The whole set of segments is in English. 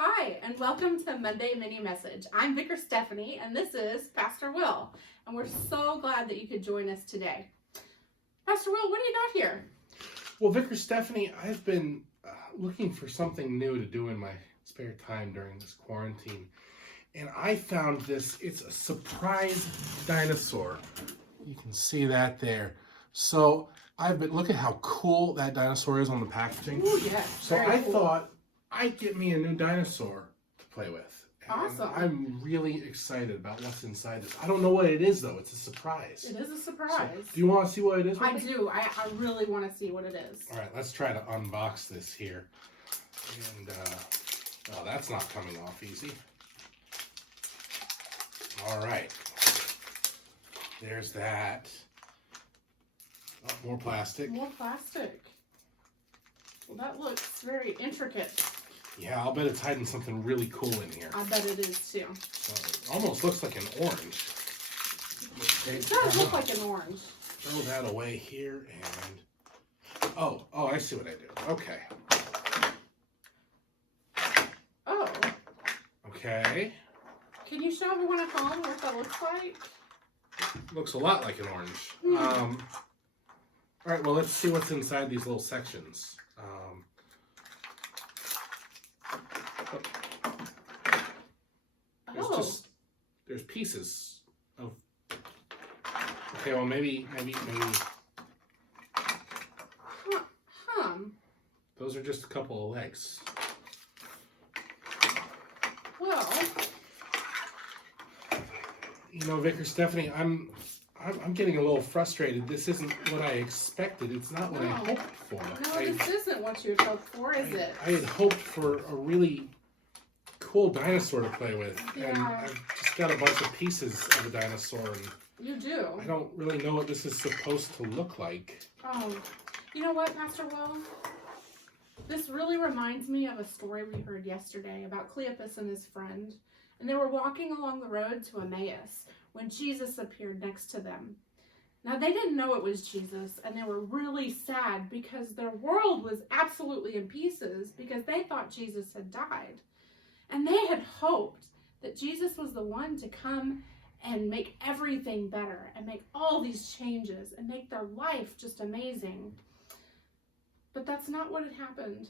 Hi, and welcome to Monday Mini Message. I'm Vicar Stephanie, and this is Pastor Will, and we're so glad that you could join us today. Pastor Will, what do you got here? Well, Vicar Stephanie, I've been looking for something new to do in my spare time during this quarantine, and I found this. It's a surprise dinosaur. You can see that there. So look at how cool that dinosaur is on the packaging. Ooh, yes. So very I cool. thought I'd get me a new dinosaur to play with. And Awesome. I'm really excited about what's inside this. I don't know what it is, though. It's a surprise. It is a surprise. So, do you want to see what it is? I do. I really want to see what it is. All right, let's try to unbox this here. And, oh, that's not coming off easy. All right. There's that. Oh, more plastic. More plastic. Well, that looks very intricate. Yeah, I'll bet it's hiding something really cool in here. I bet it is, too. So it almost looks like an orange. It does look like an orange. Throw that away here and... Oh, I see what I do. Okay. Oh. Okay. Can you show everyone at home what that looks like? Looks a lot like an orange. Hmm. All right, well, let's see what's inside these little sections. There's pieces of. Okay, well, maybe. Those are just a couple of legs. Well, you know, Vicar Stephanie, I'm getting a little frustrated. This isn't what I expected. It's not what I hoped for. No, this isn't what you had hoped for, is it? I had hoped for a really cool dinosaur to play with. Yeah. And I've just got a bunch of pieces of a dinosaur. And you do. I don't really know what this is supposed to look like. Oh, you know what, Pastor Will? This really reminds me of a story we heard yesterday about Cleopas and his friend. And they were walking along the road to Emmaus when Jesus appeared next to them. Now, they didn't know it was Jesus, and they were really sad because their world was absolutely in pieces because they thought Jesus had died. And they had hoped that Jesus was the one to come and make everything better and make all these changes and make their life just amazing. But that's not what had happened,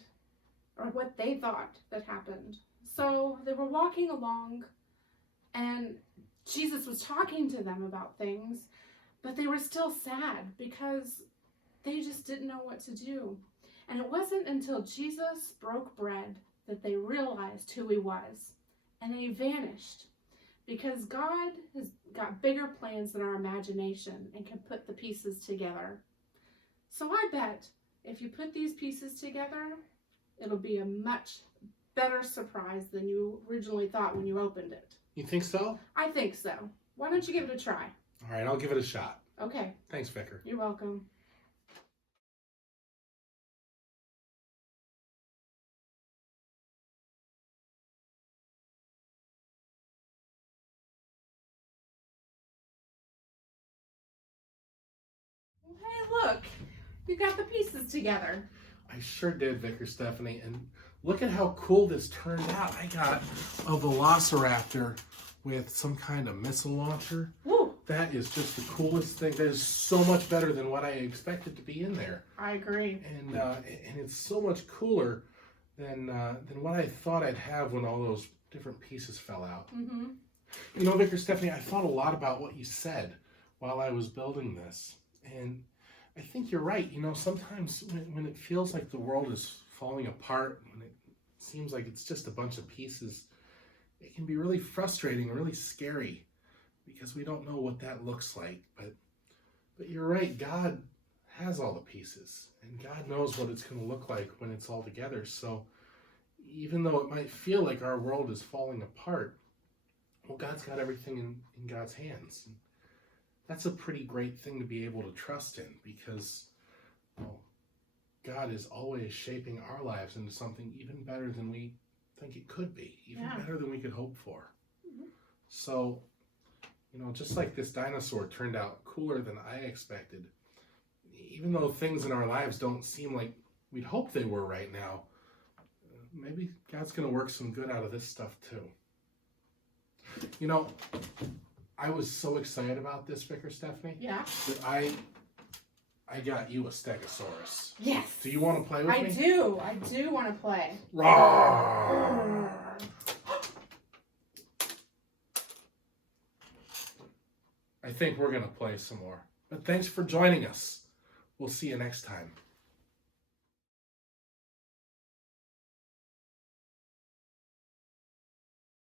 or what they thought that happened. So they were walking along, and Jesus was talking to them about things, but they were still sad because they just didn't know what to do. And it wasn't until Jesus broke bread that they realized who he was, and they vanished because God has got bigger plans than our imagination and can put the pieces together. So I bet if you put these pieces together, it'll be a much better surprise than you originally thought when you opened it. You think so? I think so. Why don't you give it a try? All right, I'll give it a shot. Okay. Thanks, Vicar. You're welcome. Hey, look. You got the pieces together. I sure did, Vicar Stephanie. And look at how cool this turned out. I got a velociraptor with some kind of missile launcher. Woo. That is just the coolest thing. That is so much better than what I expected to be in there. I agree. And it's so much cooler than what I thought I'd have when all those different pieces fell out. Mm-hmm. You know, Vicar Stephanie, I thought a lot about what you said while I was building this. And I think you're right. You know, sometimes when it feels like the world is falling apart, when it seems like it's just a bunch of pieces, it can be really frustrating, really scary, because we don't know what that looks like. But you're right. God has all the pieces, and God knows what it's going to look like when it's all together. So even though it might feel like our world is falling apart, well, God's got everything in God's hands. And that's a pretty great thing to be able to trust in, because, well, God is always shaping our lives into something even better than we think it could be, even better than we could hope for. Mm-hmm. So, you know, just like this dinosaur turned out cooler than I expected, even though things in our lives don't seem like we'd hope they were right now, maybe God's going to work some good out of this stuff too. You know, I was so excited about this, Vicar Stephanie, Yeah. that I got you a Stegosaurus. Yes. Do you want to play with me? I do want to play. Roar! I think we're going to play some more. But thanks for joining us. We'll see you next time.